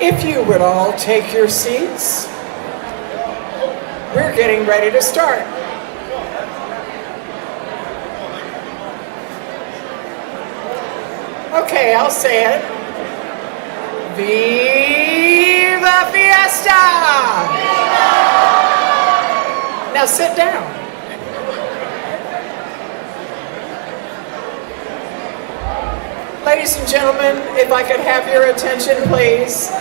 If you would all take your seats, we're getting ready to start. Okay, I'll say it. Viva Fiesta! Now sit down. Ladies and gentlemen, if I could have your attention, please.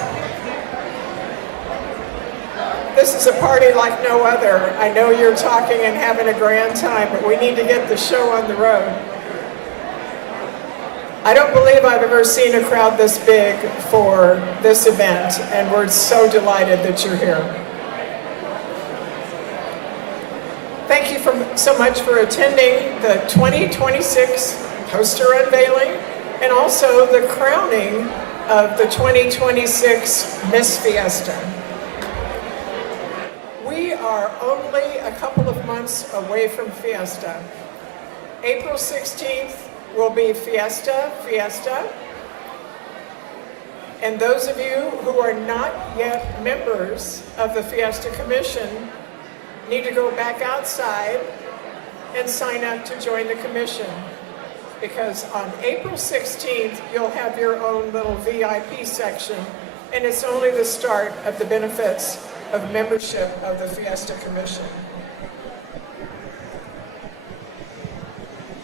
This is a party like no other. I know you're talking and having a grand time, but we need to get the show on the road. I don't believe I've ever seen a crowd this big for this event, and we're so delighted that you're here. Thank you so much for attending the 2026 poster unveiling and also the crowning of the 2026 Miss Fiesta. We are only a couple of months away from Fiesta. April 16th will be Fiesta. And those of you who are not yet members of the Fiesta Commission need to go back outside and sign up to join the commission. Because on April 16th, you'll have your own little VIP section, and it's only the start of the benefits of membership of the Fiesta Commission.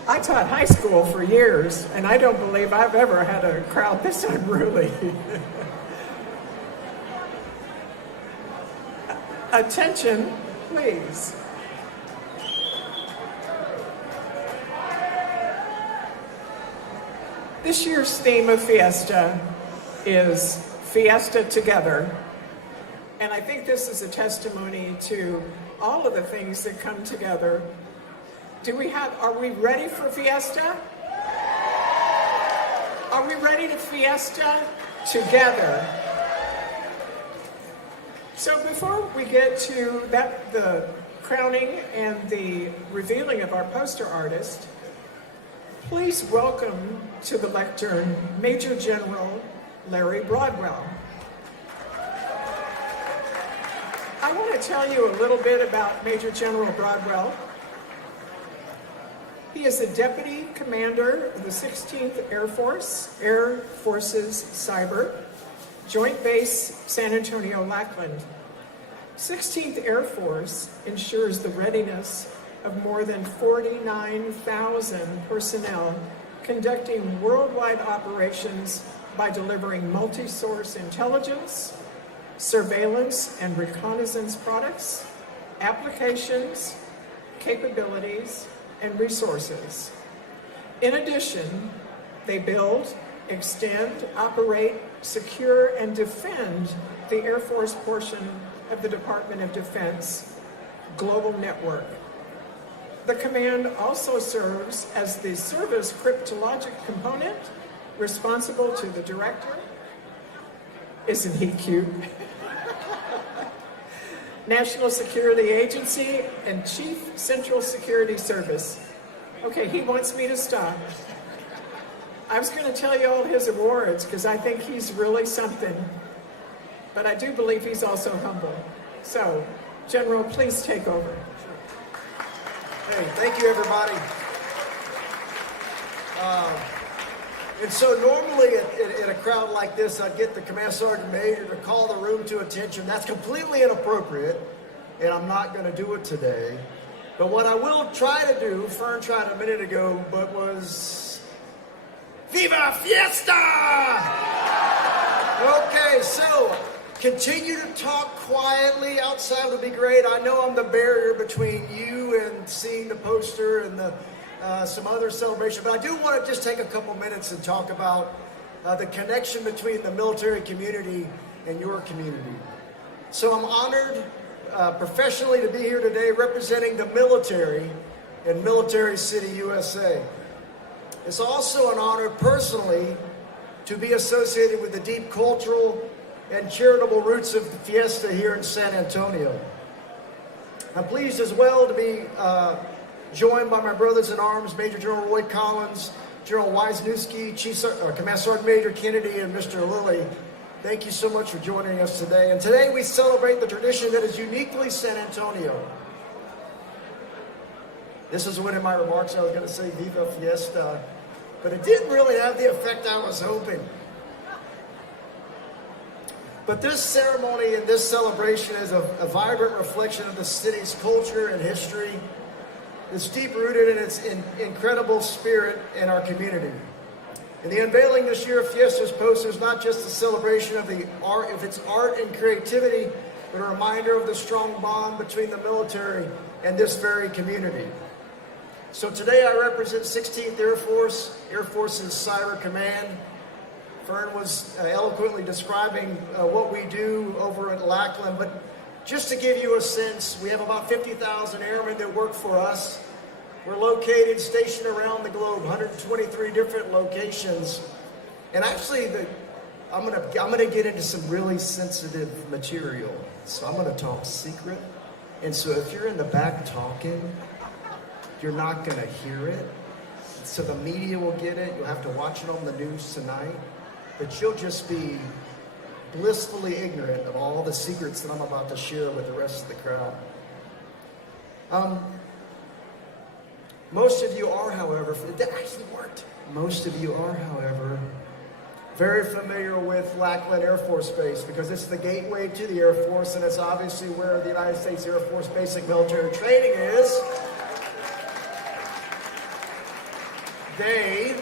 I taught high school for years, and I don't believe I've ever had a crowd this unruly. Attention, please. This year's theme of Fiesta is Fiesta Together. And I think this is a testimony to all of the things that come together. Are we ready for Fiesta? Are we ready to Fiesta together? So before we get to the crowning and the revealing of our poster artist, please welcome to the lectern Major General Larry Broadwell. I want to tell you a little bit about Major General Broadwell. He is the Deputy Commander of the 16th Air Force's Cyber, Joint Base San Antonio, Lackland. 16th Air Force ensures the readiness of more than 49,000 personnel conducting worldwide operations by delivering multi-source intelligence, surveillance and reconnaissance products, applications, capabilities, and resources. In addition, they build, extend, operate, secure, and defend the Air Force portion of the Department of Defense global network. The command also serves as the service cryptologic component responsible to the director. Isn't he cute? National Security Agency and Chief Central Security Service. Okay, he wants me to stop. I was going to tell you all his awards because I think he's really something, but I do believe he's also humble. So, General, please take over. Hey, thank you, everybody. And so normally in a crowd like this, I'd get the Command Sergeant Major to call the room to attention. That's completely inappropriate, and I'm not going to do it today. But what I will try to do, Fern tried a minute ago, but was Viva Fiesta! Okay, so continue to talk quietly outside would be great. I know I'm the barrier between you and seeing the poster and some other celebration, but I do want to just take a couple minutes and talk about the connection between the military community and your community. So I'm honored professionally to be here today representing the military in Military City, USA. It's also an honor personally to be associated with the deep cultural and charitable roots of the Fiesta here in San Antonio. I'm pleased as well to be joined by my brothers in arms, Major General Roy Collins, General Wisniewski, Command Sergeant Major Kennedy, and Mr. Lilly, Thank you so much for joining us today. And today we celebrate the tradition that is uniquely San Antonio. This is one of my remarks. I was going to say Viva Fiesta, but it didn't really have the effect I was hoping. But this ceremony and this celebration is a vibrant reflection of the city's culture and history. It's deep-rooted in its incredible spirit in our community. And the unveiling this year of Fiesta's poster is not just a celebration of its art and creativity, but a reminder of the strong bond between the military and this very community. So today I represent 16th Air Force, Air Force's Cyber Command. Fern was eloquently describing what we do over at Lackland, but just to give you a sense, we have about 50,000 airmen that work for us. We're located, stationed around the globe, 123 different locations. And actually, I'm gonna get into some really sensitive material. So I'm gonna talk secret. And so if you're in the back talking, you're not gonna hear it. So the media will get it. You'll have to watch it on the news tonight. But you'll just be blissfully ignorant of all the secrets that I'm about to share with the rest of the crowd. Most of you are, however, that actually worked. Most of you are, however, very familiar with Lackland Air Force Base because it's the gateway to the Air Force, and it's obviously where the United States Air Force basic military training is. They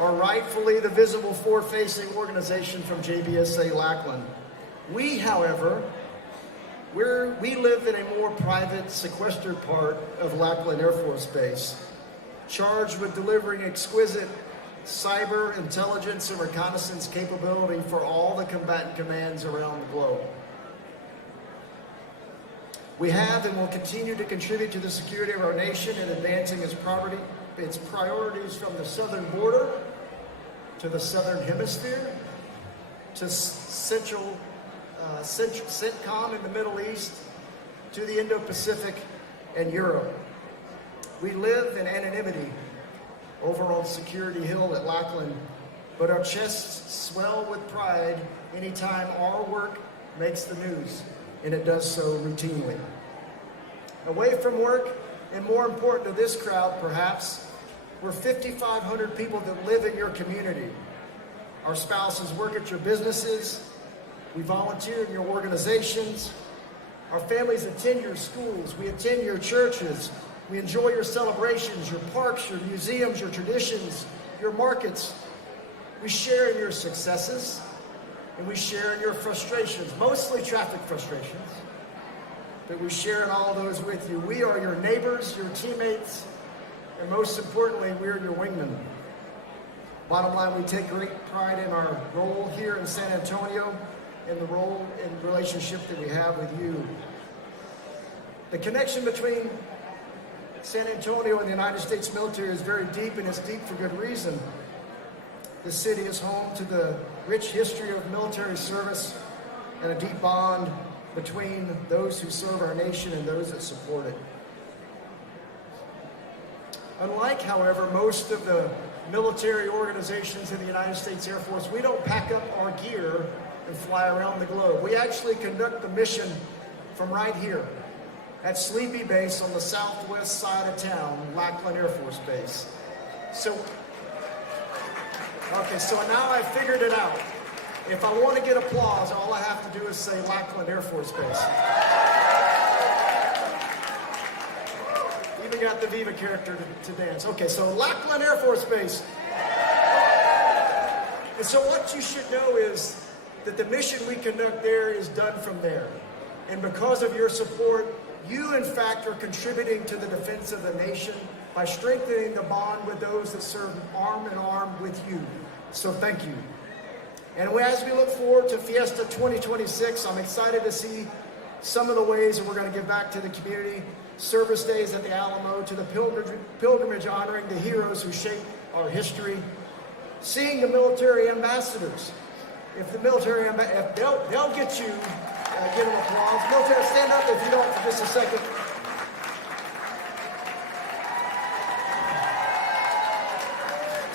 are rightfully the visible forward-facing organization from JBSA Lackland. We, however, we live in a more private, sequestered part of Lackland Air Force Base, charged with delivering exquisite cyber intelligence and reconnaissance capability for all the combatant commands around the globe. We have and will continue to contribute to the security of our nation in advancing its priorities from the southern border to the southern hemisphere to CENTCOM in the Middle East, to the Indo-Pacific and Europe. We live in anonymity over on Security Hill at Lackland, but our chests swell with pride anytime our work makes the news, and it does so routinely. Away from work, and more important to this crowd perhaps, we're 5,500 people that live in your community. Our spouses work at your businesses. We volunteer in your organizations. Our families attend your schools. We attend your churches. We enjoy your celebrations, your parks, your museums, your traditions, your markets. We share in your successes, and we share in your frustrations, mostly traffic frustrations. But we share in all those with you. We are your neighbors, your teammates, and most importantly, we're your wingmen. Bottom line, we take great pride in our role here in San Antonio and the role and relationship that we have with you. The connection between San Antonio and the United States military is very deep, and it's deep for good reason. The city is home to the rich history of military service and a deep bond between those who serve our nation and those that support it. Unlike, however, most of the military organizations in the United States Air Force, we don't pack up our gear and fly around the globe. We actually conduct the mission from right here at Sleepy Base on the southwest side of town, Lackland Air Force Base. So now I figured it out. If I want to get applause, all I have to do is say Lackland Air Force Base. Even got the Viva character to dance. Okay, so Lackland Air Force Base. And so what you should know is that the mission we conduct there is done from there. And because of your support, you in fact are contributing to the defense of the nation by strengthening the bond with those that serve arm in arm with you. So thank you. And as we look forward to Fiesta 2026, I'm excited to see some of the ways that we're going to give back to the community. Service days at the Alamo, to the pilgrimage honoring the heroes who shaped our history. Seeing the military ambassadors. If the military they'll get you, give them applause. Military, stand up if you don't for just a second.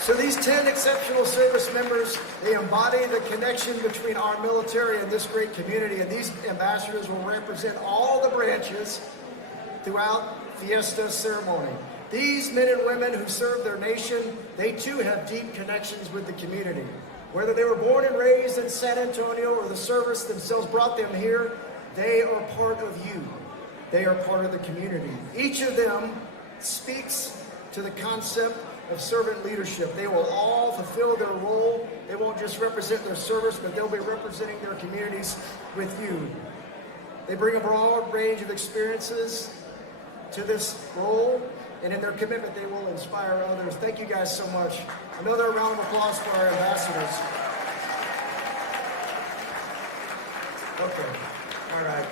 So these 10 exceptional service members, they embody the connection between our military and this great community, and these ambassadors will represent all the branches throughout Fiesta ceremony. These men and women who serve their nation, they too have deep connections with the community. Whether they were born and raised in San Antonio or the service themselves brought them here, they are part of you. They are part of the community. Each of them speaks to the concept of servant leadership. They will all fulfill their role. They won't just represent their service, but they'll be representing their communities with you. They bring a broad range of experiences to this role, and in their commitment, they will inspire others. Thank you guys so much. Another round of applause for our ambassadors. Okay, all right.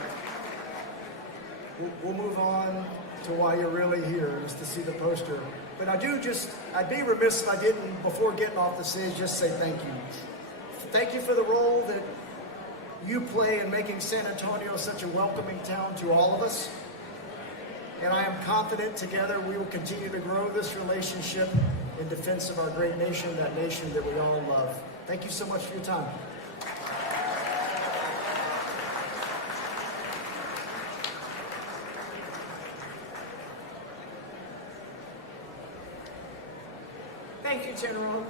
We'll move on to why you're really here, is to see the poster. But I'd be remiss if I didn't, before getting off the stage, just say thank you. Thank you for the role that you play in making San Antonio such a welcoming town to all of us. And I am confident together we will continue to grow this relationship in defense of our great nation, that nation that we all love. Thank you so much for your time. Thank you, General.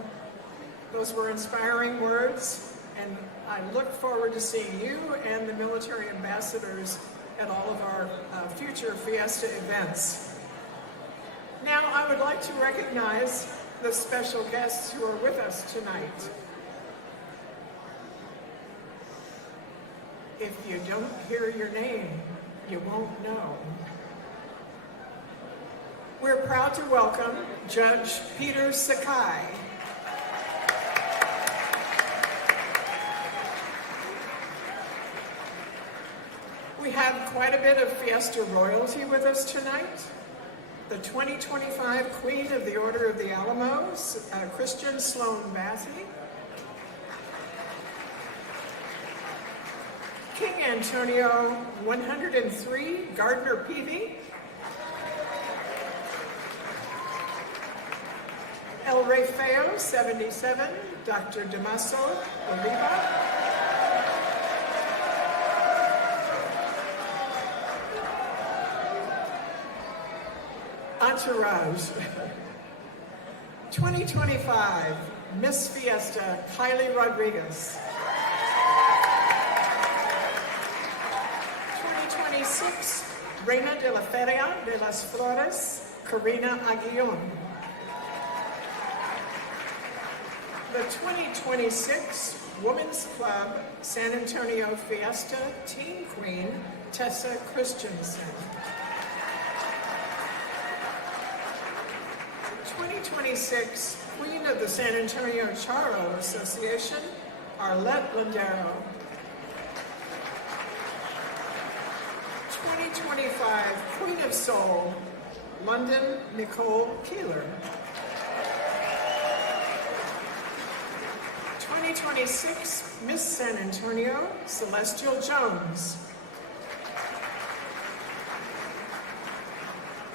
Those were inspiring words, and I look forward to seeing you and the military ambassadors at all of our future Fiesta events. Now, I would like to recognize the special guests who are with us tonight. If you don't hear your name, you won't know. We're proud to welcome Judge Peter Sakai. We have quite a bit of Fiesta royalty with us tonight. The 2025 Queen of the Order of the Alamos, Christian Sloan Bathy. King Antonio 103, Gardner Peavy. El Rey Feo 77, Dr. Damaso Oliva. Entourage. 2025, Miss Fiesta, Kylie Rodriguez. 2026, Reina de la Feria de las Flores, Karina Aguillon. The 2026 Women's Club San Antonio Fiesta Teen Queen, Tessa Christensen. 2026 Queen of the San Antonio Charro Association, Arlette Landero. 2025 Queen of Soul, London Nicole Keeler. 2026 Miss San Antonio, Celestial Jones.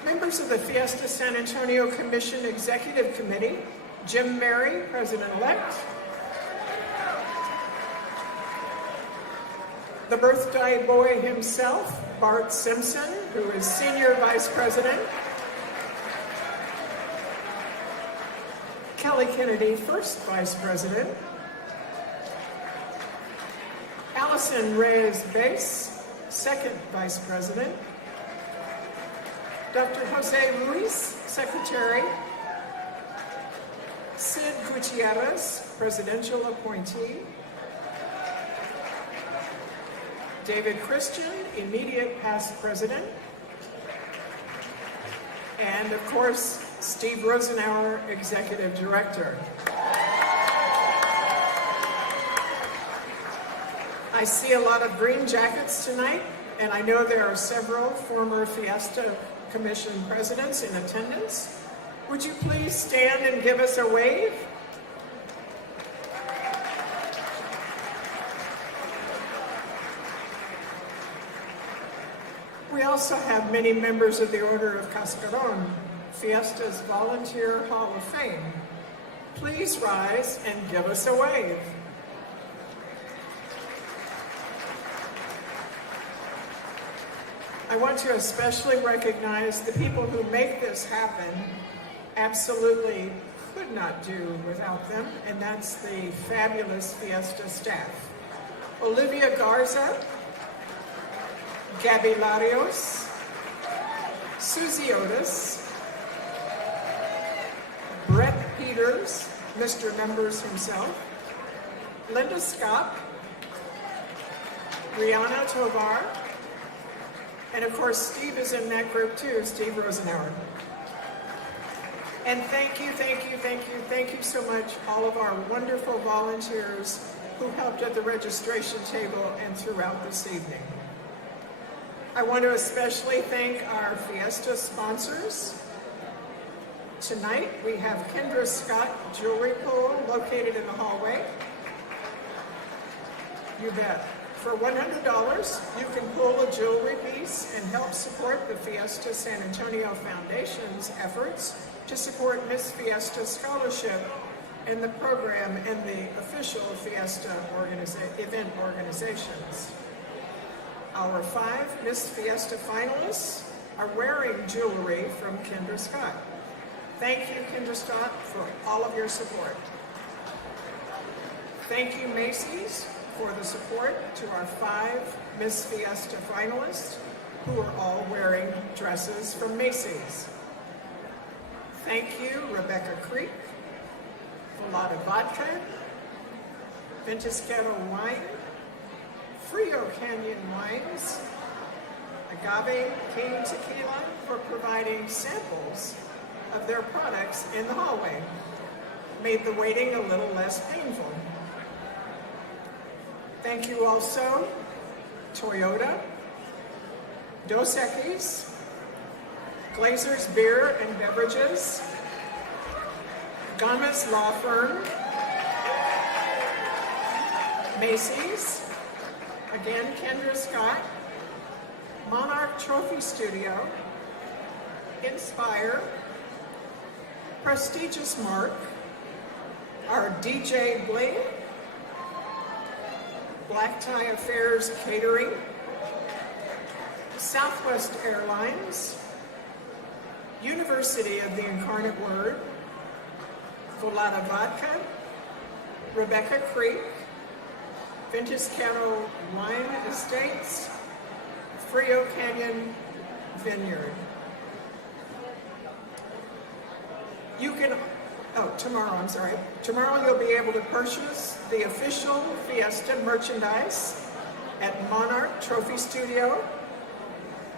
Members of the Fiesta San Antonio Commission Executive Committee, Jim Mary, President-elect. The birthday boy himself, Bart Simpson, who is Senior Vice President. Kelly Kennedy, First Vice President. Allison Reyes Bass, Second Vice President. Dr. Jose Ruiz, Secretary. Sid Gutierrez, Presidential Appointee. David Christian, Immediate Past President. And of course, Steve Rosenauer, Executive Director. I see a lot of green jackets tonight, and I know there are several former Fiesta Commission presidents in attendance. Would you please stand and give us a wave? We also have many members of the Order of Cascaron, Fiesta's Volunteer Hall of Fame. please rise and give us a wave. I want to especially recognize the people who make this happen. Absolutely could not do without them, and that's the fabulous Fiesta staff. Olivia Garza, Gabby Larios, Susie Otis, Brett Peters, Mr. Members himself, Linda Scott, Rihanna Tovar, and of course Steve is in that group too, Steve Rosenauer. And thank you so much, all of our wonderful volunteers who helped at the registration table and throughout this evening. I want to especially thank our Fiesta sponsors. Tonight we have Kendra Scott Jewelry Pool located in the hallway. You bet. For $100, you can pull a jewelry piece and help support the Fiesta San Antonio Foundation's efforts to support Miss Fiesta Scholarship and the program and the official Fiesta event organizations. Our 5 Miss Fiesta finalists are wearing jewelry from Kendra Scott. Thank you, Kendra Scott, for all of your support. Thank you, Macy's, for the support to our 5 Miss Fiesta finalists who are all wearing dresses from Macy's. Thank you, Rebecca Creek, Volata Vodka, Ventisquero Wine, Frio Canyon Wines, Agave King Tequila for providing samples of their products in the hallway. Made the waiting a little less painful. Thank you also, Toyota, Dos Equis, Glazer's Beer and Beverages, Gomez Law Firm, Macy's, again Kendra Scott, Monarch Trophy Studio, Inspire, Prestigious Mark, our DJ Bling, Black Tie Affairs Catering, Southwest Airlines, University of the Incarnate Word, Volata Vodka, Rebecca Creek, Ventisquero Wine Estates, Frio Canyon Vineyard. Tomorrow you'll be able to purchase the official Fiesta merchandise at Monarch Trophy Studio,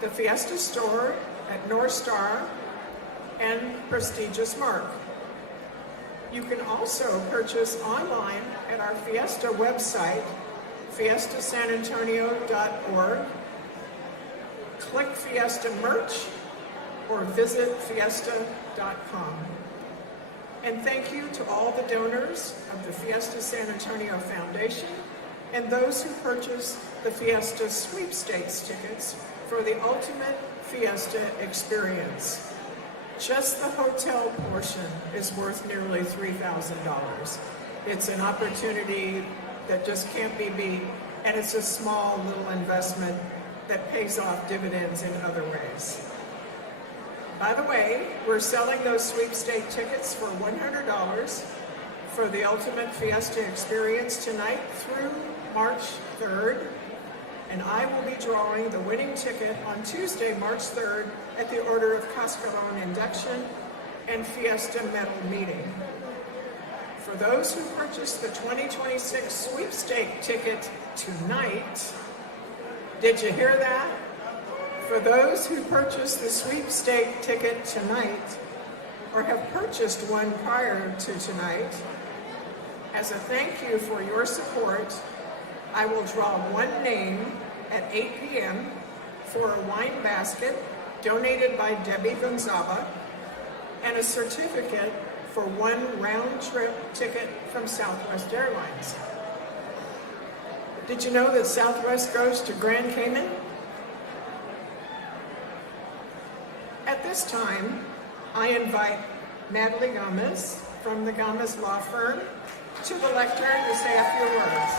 the Fiesta store at North Star, and Prestigious Mark. You can also purchase online at our Fiesta website, fiestasanantonio.org, click Fiesta merch, or visit fiesta.com. And thank you to all the donors of the Fiesta San Antonio Foundation and those who purchased the Fiesta sweepstakes tickets for the ultimate Fiesta experience. Just the hotel portion is worth nearly $3,000. It's an opportunity that just can't be beat, and it's a small little investment that pays off dividends in other ways. By the way, we're selling those sweepstake tickets for $100 for the Ultimate Fiesta Experience tonight through March 3rd, and I will be drawing the winning ticket on Tuesday, March 3rd at the Order of Cascaron induction and Fiesta medal meeting. For those who purchased the 2026 sweepstake ticket tonight, did you hear that? For those who purchased the sweepstake ticket tonight, or have purchased one prior to tonight, as a thank you for your support, I will draw one name at 8 p.m. for a wine basket donated by Debbie Gonzaba and a certificate for one round-trip ticket from Southwest Airlines. Did you know that Southwest goes to Grand Cayman? At this time, I invite Natalie Gomez, from the Gomez Law Firm to the lectern to say a few words.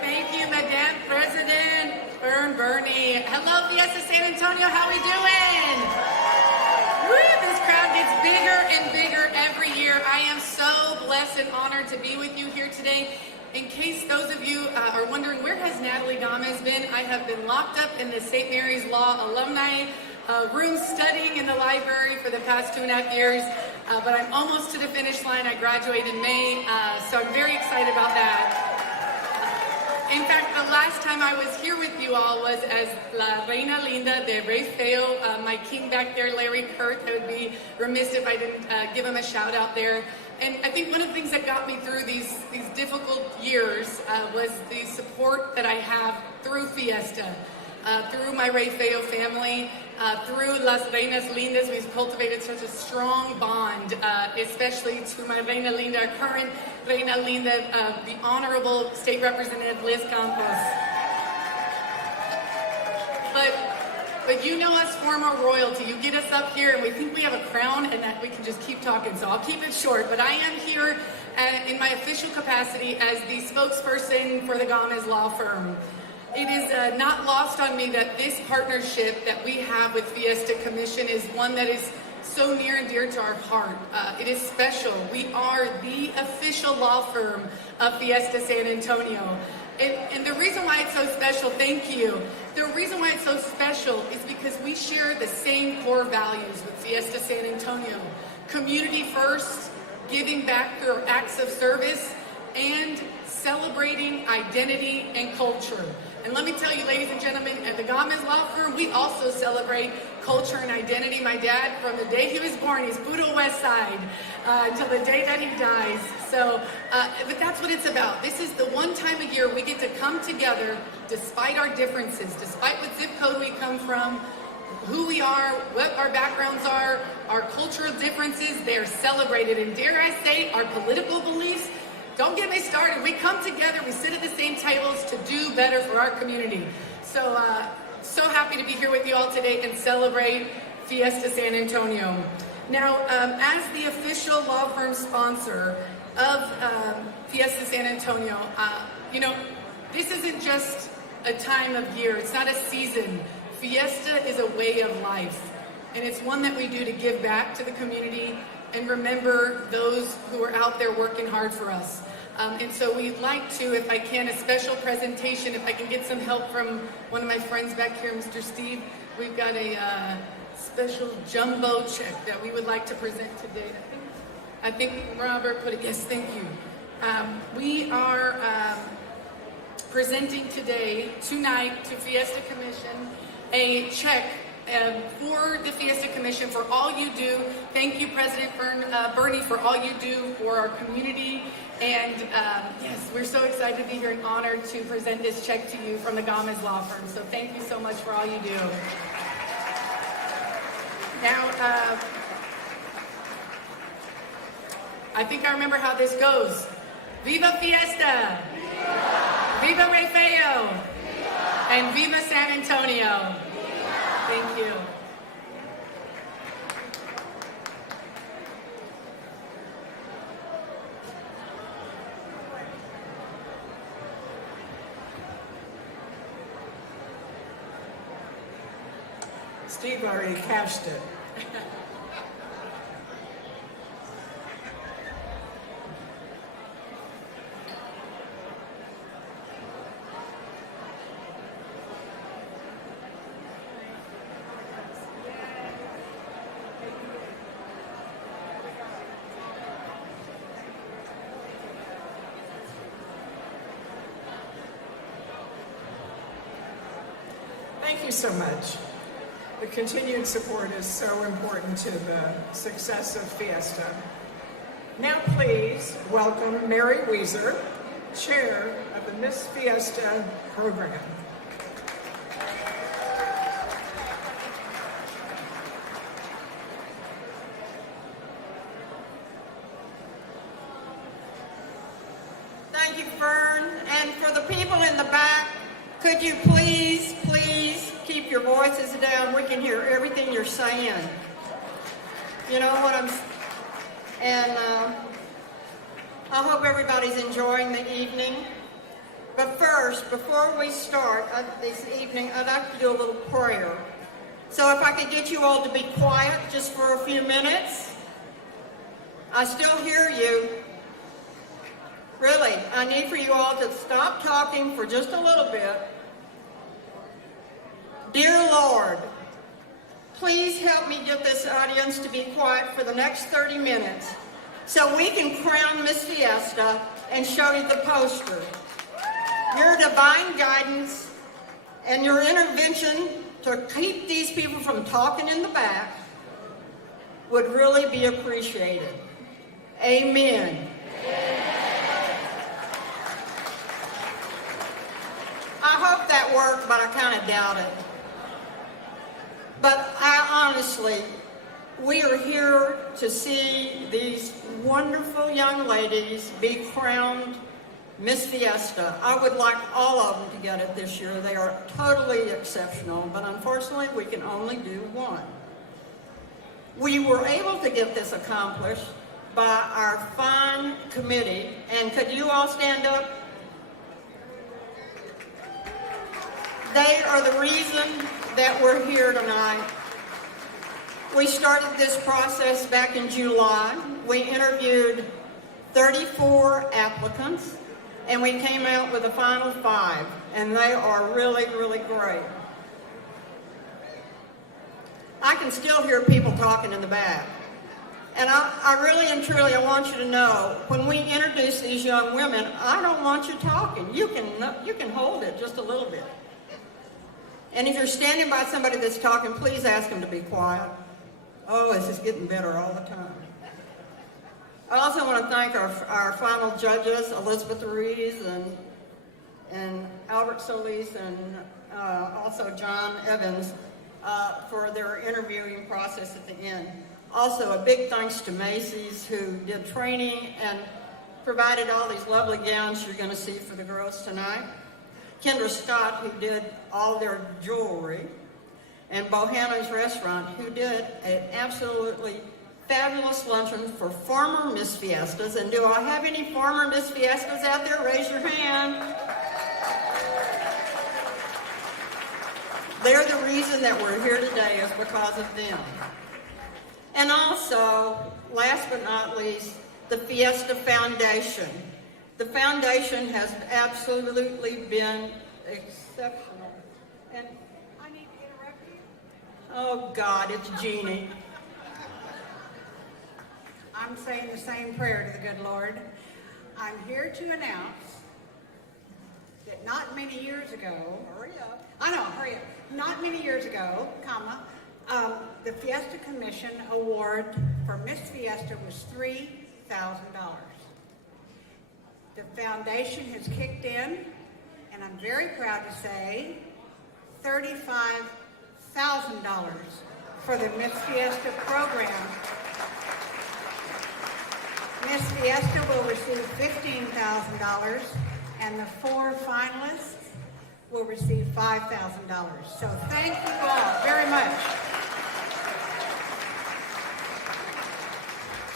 Thank you, Madam President Bernie. Hello, Fiesta San Antonio, how we doing? Woo, this crowd gets bigger and bigger every year. I am so blessed and honored to be with you here today. In case those of you are wondering, where has Natalie Gomez been? I have been locked up in the St. Mary's Law alumni room studying in the library for the past 2.5 years, but I'm almost to the finish line. I graduate in May, so I'm very excited about that. In fact, the last time I was here with you all was as La Reina Linda de Rey Feo. My king back there, Larry Kurt. I would be remiss if I didn't give him a shout out there. And I think one of the things that got me through these difficult years was the support that I have through Fiesta, through my Rey Feo family, through Las Reinas Lindas. We've cultivated such a strong bond, especially to my Reina Linda, our current Reina Linda, the Honorable State Representative Liz Campos. But you know us former royalty. You get us up here and we think we have a crown and that we can just keep talking. So I'll keep it short. But I am here in my official capacity as the spokesperson for the Gomez Law Firm. It is not lost on me that this partnership that we have with Fiesta Commission is one that is so near and dear to our heart. It is special. We are the official law firm of Fiesta San Antonio. And the reason why it's so special, thank you. The reason why it's so special is because we share the same core values with Fiesta San Antonio. Community first, giving back through acts of service, and celebrating identity and culture. And let me tell you, ladies and gentlemen, at the Gomez Law Firm, we also celebrate culture and identity. My dad, from the day he was born, he's Budo West Side until the day that he dies. So, but that's what it's about. This is the one time a year we get to come together despite our differences, despite what zip code we come from, who we are, what our backgrounds are, our cultural differences, they are celebrated. And dare I say, our political beliefs, don't get me started. We come together, we sit at the same tables to do better for our community. So, so happy to be here with you all today and celebrate Fiesta San Antonio. Now, as the official law firm sponsor of Fiesta San Antonio, you know, this isn't just a time of year. It's not a season. Fiesta is a way of life. And it's one that we do to give back to the community and remember those who are out there working hard for us. And so we'd like to, if I can, a special presentation, if I can get some help from one of my friends back here, Mr. Steve. We've got a special jumbo check that we would like to present today. I think Robert put it, yes, thank you. We are presenting today, tonight, to Fiesta Commission, a check for the Fiesta Commission for all you do. Thank you, President Bernie, for all you do for our community. And yes, we're so excited to be here and honored to present this check to you from the Gomez Law Firm. So thank you so much for all you do. Now, I think I remember how this goes. Viva Fiesta! Viva, Viva Rey Feo! Viva. And Viva San Antonio! Viva. Thank you. Steve already cashed it. Thank you so much. The continued support is so important to the success of Fiesta. Now please welcome Mary Weezer, Chair of the Miss Fiesta program. Thank you, Fern. And for the people in the back, Could you please keep your voices down? We can hear everything you're saying. You know what and I hope everybody's enjoying the evening. But first, before we start this evening, I'd like to do a little prayer. So if I could get you all to be quiet just for a few minutes. I still hear you. Really, I need for you all to stop talking for just a little bit. Dear Lord, please help me get this audience to be quiet for the next 30 minutes so we can crown Miss Fiesta and show you the poster. Your divine guidance and your intervention to keep these people from talking in the back would really be appreciated. Amen. I hope that worked, but I kind of doubt it. But honestly, we are here to see these wonderful young ladies be crowned Miss Fiesta. I would like all of them to get it this year. They are totally exceptional, but unfortunately, we can only do one. We were able to get this accomplished by our fine committee, and could you all stand up? They are the reason that we're here tonight. We started this process back in July. We interviewed 34 applicants, and we came out with a final 5, and they are really, really great. I can still hear people talking in the back. And I really and truly, I want you to know, when we introduce these young women, I don't want you talking. You can hold it just a little bit. And if you're standing by somebody that's talking, please ask them to be quiet. Oh, this is getting better all the time. I also want to thank our final judges, Elizabeth Ruiz and Albert Solis and also John Evans for their interviewing process at the end. Also, a big thanks to Macy's, who did training and provided all these lovely gowns you're going to see for the girls tonight. Kendra Scott, who did all their jewelry, and Bohannon's Restaurant, who did an absolutely fabulous luncheon for former Miss Fiestas. And do I have any former Miss Fiestas out there? Raise your hand. They're the reason that we're here today is because of them. And also, last but not least, the Fiesta Foundation. The foundation has absolutely been exceptional. And I need to interrupt you. Oh God, it's Jeannie. I'm saying the same prayer to the good Lord. I'm here to announce that not many years ago, Hurry up. I know, hurry up. Not many years ago, the Fiesta Commission award for Miss Fiesta was $3,000. The foundation has kicked in, and I'm very proud to say, $35,000 for the Miss Fiesta program. Miss Fiesta will receive $15,000, and the 4 finalists will receive $5,000. So thank you all very much.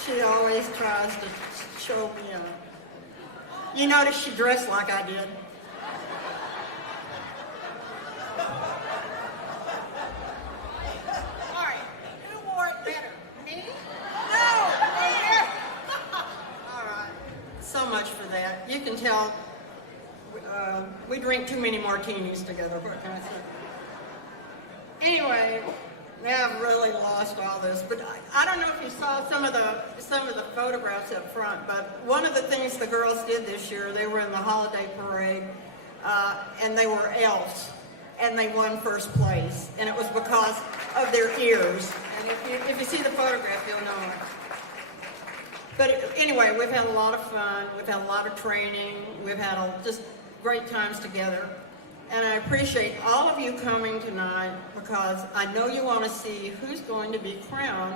She always tries to show me up. You notice she dressed like I did. All right, who wore it better? Me? No! All right. So much for that. You can tell we drink too many martinis together. What can I say? Anyway, now I've really lost all this. But I don't know if you saw some of the photographs up front. But one of the things the girls did this year, they were in the holiday parade, and they were elves, and they won first place, and it was because of their ears. And if you see the photograph, you'll know it. But anyway, we've had a lot of fun. We've had a lot of training. We've had just great times together. And I appreciate all of you coming tonight because I know you want to see who's going to be crowned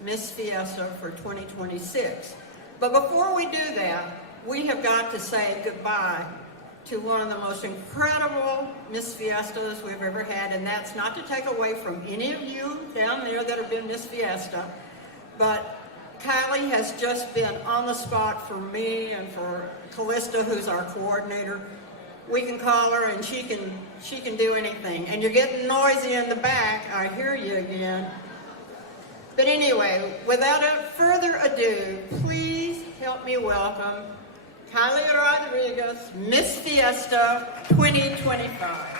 Miss Fiesta for 2026. But before we do that, we have got to say goodbye to one of the most incredible Miss Fiestas we've ever had, and that's not to take away from any of you down there that have been Miss Fiesta, but Kylie has just been on the spot for me and for Callista, who's our coordinator. We can call her and she can do anything. And you're getting noisy in the back. I hear you again. But anyway, without further ado, please help me welcome Kylie Rodriguez, Miss Fiesta 2025.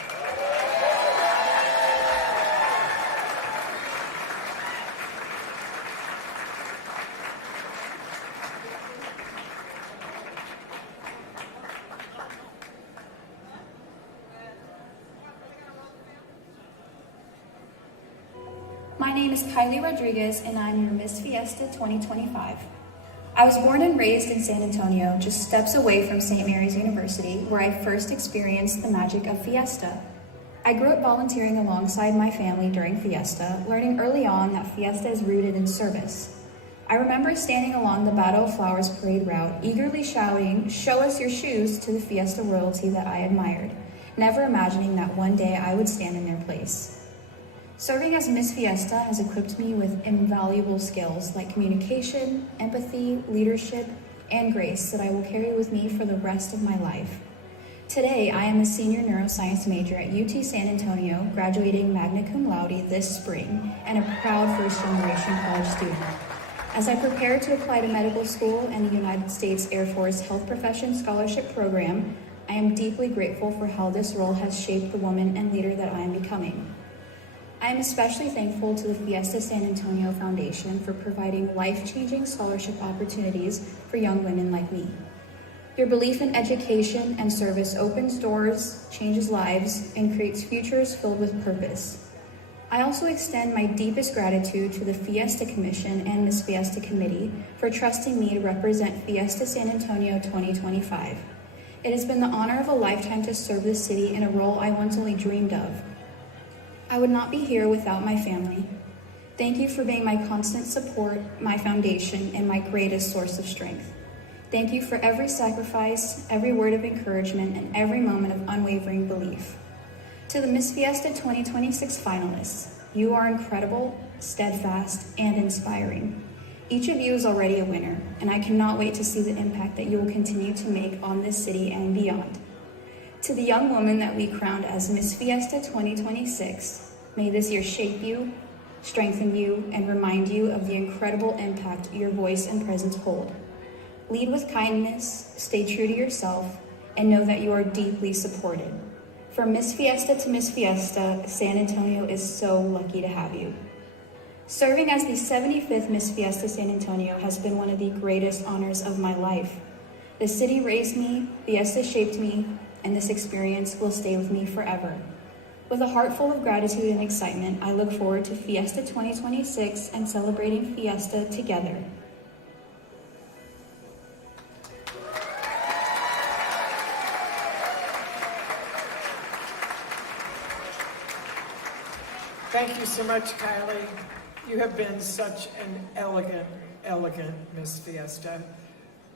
My name is Kylie Rodriguez, and I'm your Miss Fiesta 2025. I was born and raised in San Antonio, just steps away from St. Mary's University, where I first experienced the magic of Fiesta. I grew up volunteering alongside my family during Fiesta, learning early on that Fiesta is rooted in service. I remember standing along the Battle of Flowers parade route, eagerly shouting, "Show us your shoes," to the Fiesta royalty that I admired, never imagining that one day I would stand in their place. Serving as Miss Fiesta has equipped me with invaluable skills like communication, empathy, leadership, and grace that I will carry with me for the rest of my life. Today, I am a senior neuroscience major at UT San Antonio, graduating magna cum laude this spring, and a proud first-generation college student. As I prepare to apply to medical school and the United States Air Force Health Profession Scholarship Program, I am deeply grateful for how this role has shaped the woman and leader that I am becoming. I am especially thankful to the Fiesta San Antonio Foundation for providing life-changing scholarship opportunities for young women like me. Your belief in education and service opens doors, changes lives, and creates futures filled with purpose. I also extend my deepest gratitude to the Fiesta Commission and Miss Fiesta Committee for trusting me to represent Fiesta San Antonio 2025. It has been the honor of a lifetime to serve the city in a role I once only dreamed of. I would not be here without my family. Thank you for being my constant support, my foundation, and my greatest source of strength. Thank you for every sacrifice, every word of encouragement, and every moment of unwavering belief. To the Miss Fiesta 2026 finalists, you are incredible, steadfast, and inspiring. Each of you is already a winner, and I cannot wait to see the impact that you will continue to make on this city and beyond. To the young woman that we crowned as Miss Fiesta 2026, may this year shape you, strengthen you, and remind you of the incredible impact your voice and presence hold. Lead with kindness, stay true to yourself, and know that you are deeply supported. From Miss Fiesta to Miss Fiesta, San Antonio is so lucky to have you. Serving as the 75th Miss Fiesta San Antonio has been one of the greatest honors of my life. The city raised me, Fiesta shaped me, and this experience will stay with me forever. With a heart full of gratitude and excitement, I look forward to Fiesta 2026 and celebrating Fiesta together. Thank you so much, Kylie. You have been such an elegant Miss Fiesta.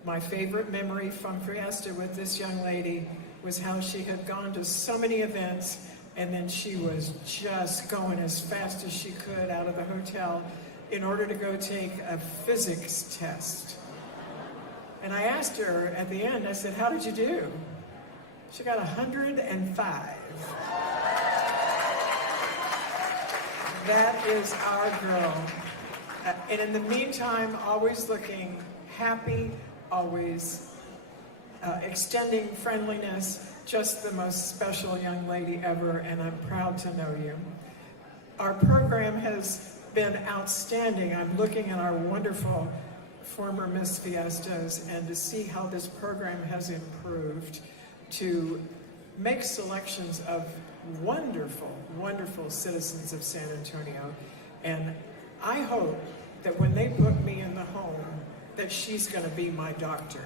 My favorite memory from Fiesta with this young lady was how she had gone to so many events, and then she was just going as fast as she could out of the hotel in order to go take a physics test. And I asked her at the end, I said, "How did you do?" She got 105. That is our girl. And in the meantime, always looking happy, always extending friendliness, just the most special young lady ever, and I'm proud to know you. Our program has been outstanding. I'm looking at our wonderful former Miss Fiestas, and to see how this program has improved to make selections of wonderful, wonderful citizens of San Antonio. And I hope that when they put me in the home, that she's going to be my doctor.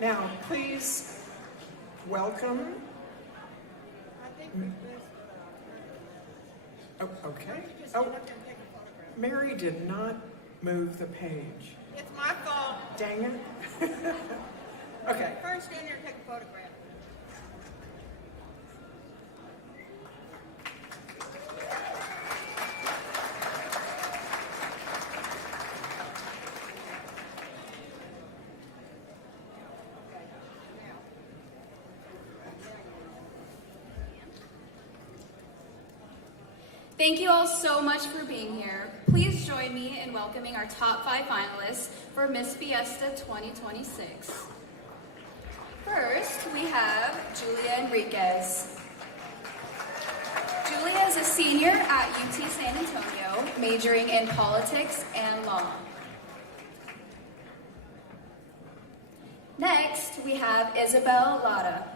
Now, please welcome. Oh, okay. Oh, Mary did not move the page. It's my fault. Dang it. Okay. First, stand there and take a photograph. Thank you all so much for being here. Please join me in welcoming our top 5 finalists for Miss Fiesta 2026. First, we have Julia Enriquez. Julia is a senior at UT San Antonio, majoring in politics and law. Next, we have Isabel Lara.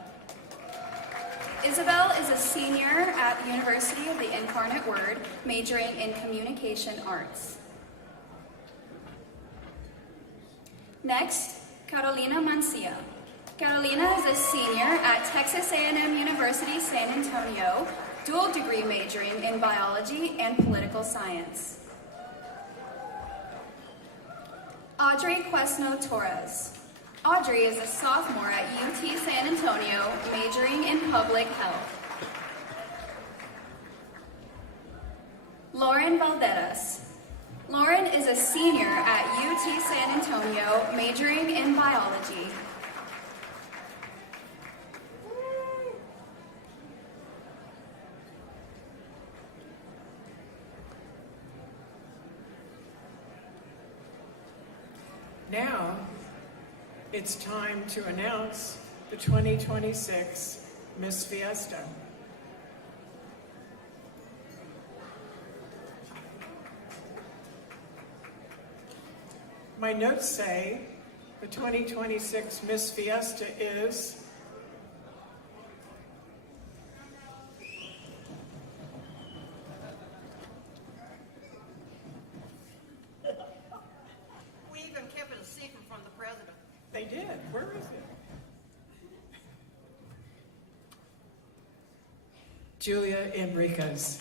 Isabel is a senior at the University of the Incarnate Word, majoring in communication arts. Next, Carolina Mancia. Carolina is a senior at Texas A&M University San Antonio, dual degree majoring in biology and political science. Audrey Quesno Torres. Audrey is a sophomore at UT San Antonio, majoring in public health. Lauren Valderas. Lauren is a senior at UT San Antonio, majoring in biology. Now, it's time to announce the 2026 Miss Fiesta. My notes say the 2026 Miss Fiesta is We even kept it a secret from the president. They did. Where is it? Julia Enriquez.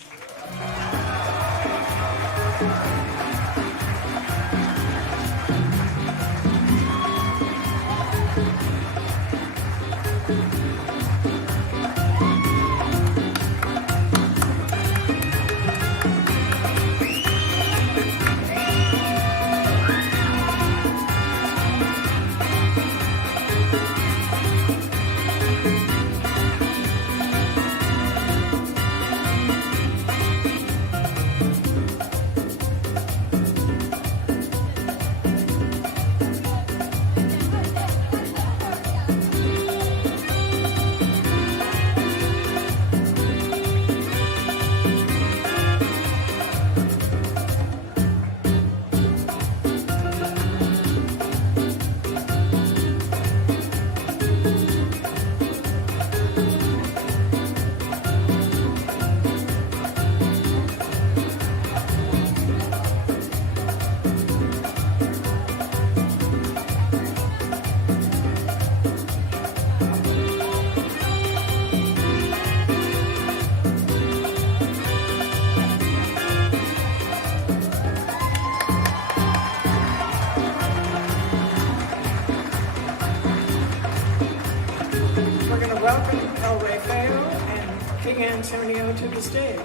Welcome El Rafael and King Antonio to the stage.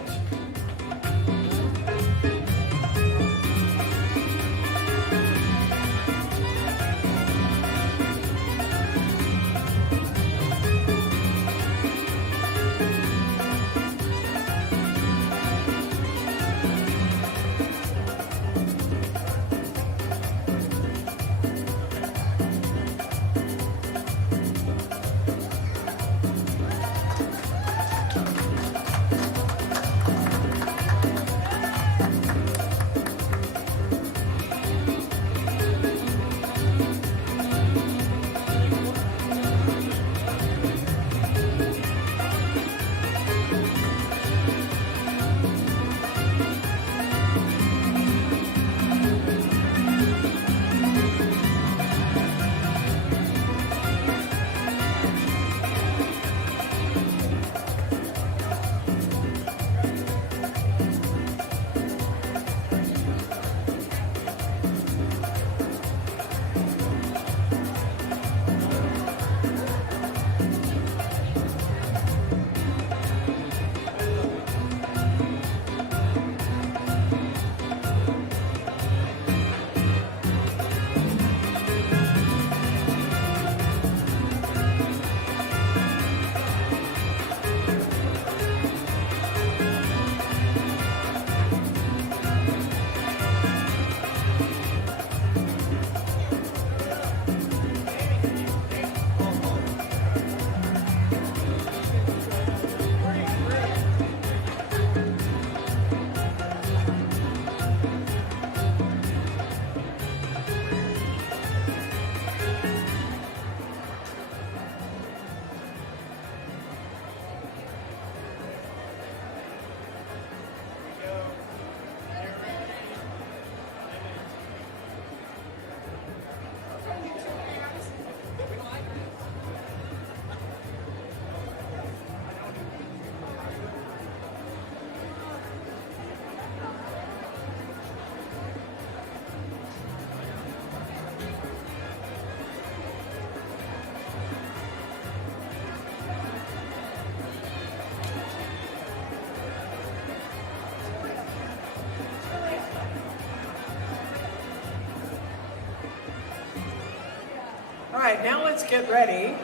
right, now let's get ready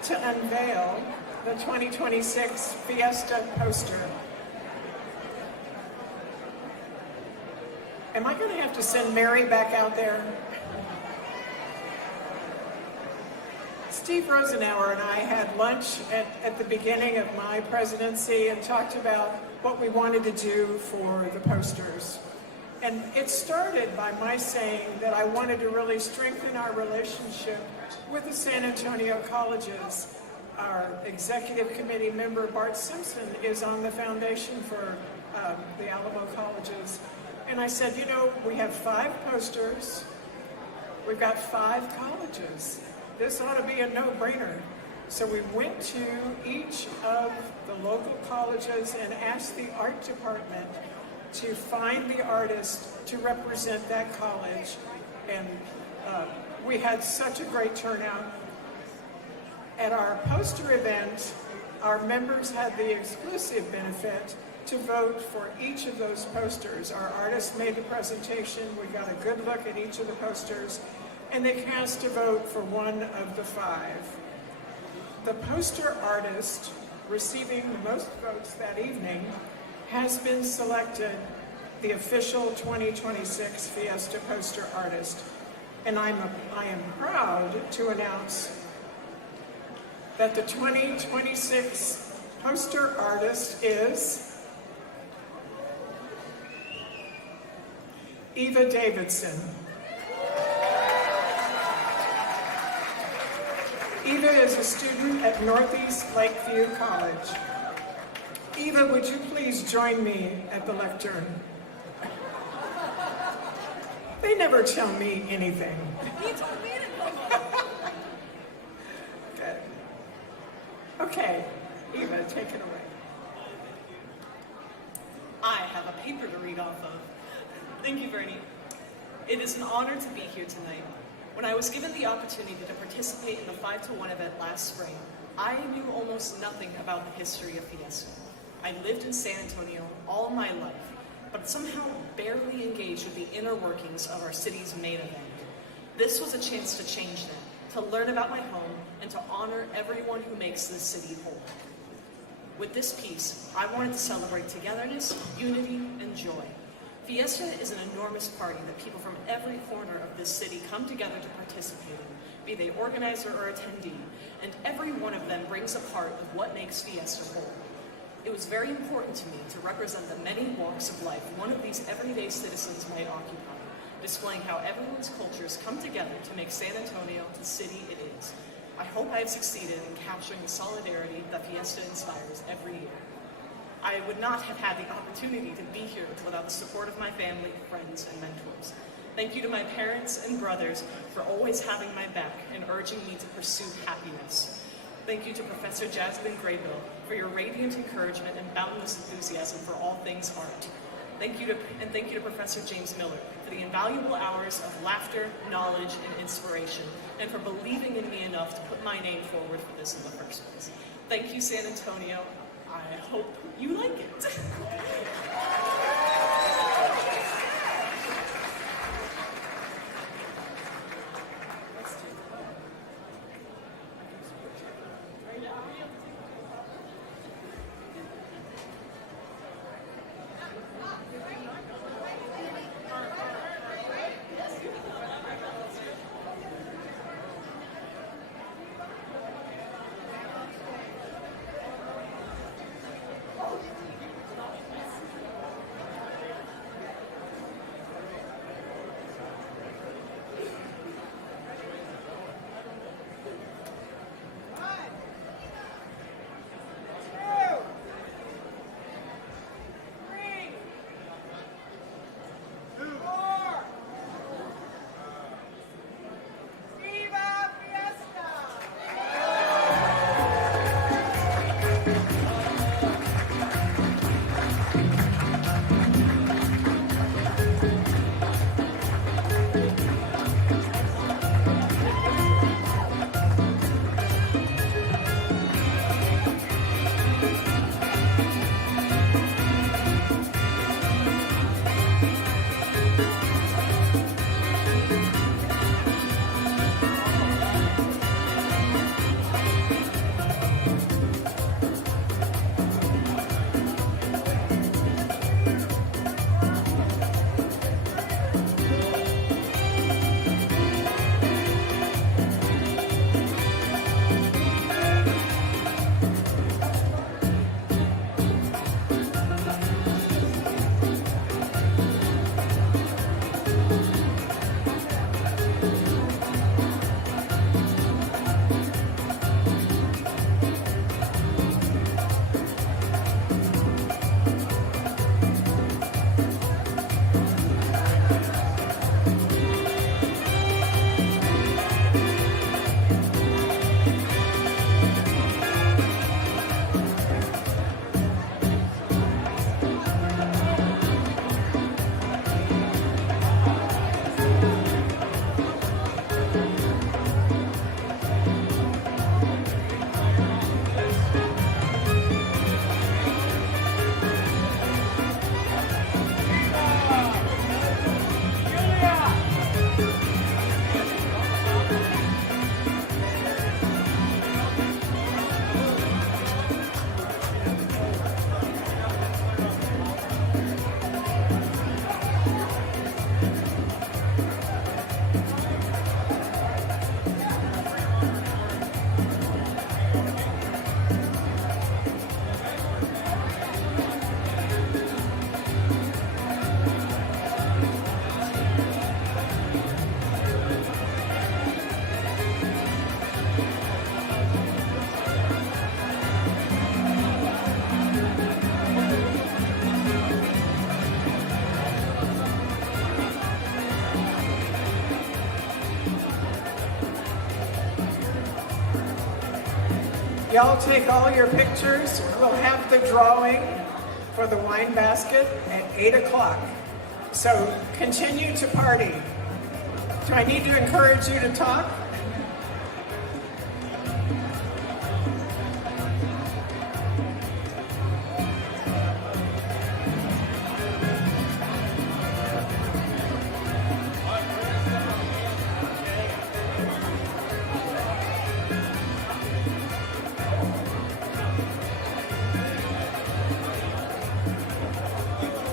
to unveil the 2026 Fiesta poster. Am I going to have to send Mary back out there? Steve Rosenauer and I had lunch at the beginning of my presidency and talked about what we wanted to do for the posters. And it started by my saying that I wanted to really strengthen our relationship with the San Antonio colleges. Our executive committee member, Bart Simpson, is on the foundation for the Alamo colleges. And I said, you know, we have 5 posters. We've got 5 colleges. This ought to be a no-brainer. So we went to each of the local colleges and asked the art department to find the artist to represent that college. And we had such a great turnout. At our poster event, our members had the exclusive benefit to vote for each of those posters. Our artist made the presentation. We got a good look at each of the posters, and they cast a vote for one of the 5. The poster artist receiving the most votes that evening has been selected the official 2026 Fiesta poster artist. And I am proud to announce that the 2026 poster artist is Eva Davidson. Eva is a student at Northeast Lakeview College. Eva, would you please join me at the lectern? They never tell me anything. He told me Good. Okay, Eva, take it away. I have a paper to read off of. Thank you, Bernie. It is an honor to be here tonight. When I was given the opportunity to participate in the 5-to-1 event last spring, I knew almost nothing about the history of Fiesta. I lived in San Antonio all my life, but somehow barely engaged with the inner workings of our city's main event. This was a chance to change that, to learn about my home, and to honor everyone who makes this city whole. With this piece, I wanted to celebrate togetherness, unity, and joy. Fiesta is an enormous party that people from every corner of this city come together to participate in, be they organizer or attendee, and every one of them brings a part of what makes Fiesta whole. It was very important to me to represent the many walks of life one of these everyday citizens might occupy, displaying how everyone's cultures come together to make San Antonio the city it is. I hope I have succeeded in capturing the solidarity that Fiesta inspires every year. I would not have had the opportunity to be here without the support of my family, friends, and mentors. Thank you to my parents and brothers for always having my back and urging me to pursue happiness. Thank you to Professor Jasmine Graybill for your radiant encouragement and boundless enthusiasm for all things art. Thank you to Professor James Miller for the invaluable hours of laughter, knowledge, and inspiration, and for believing in me enough to put my name forward for this in the first place. Thank you, San Antonio. I hope you like it. Y'all take all your pictures. We'll have the drawing for the wine basket at 8 o'clock. So continue to party. Do I need to encourage you to talk?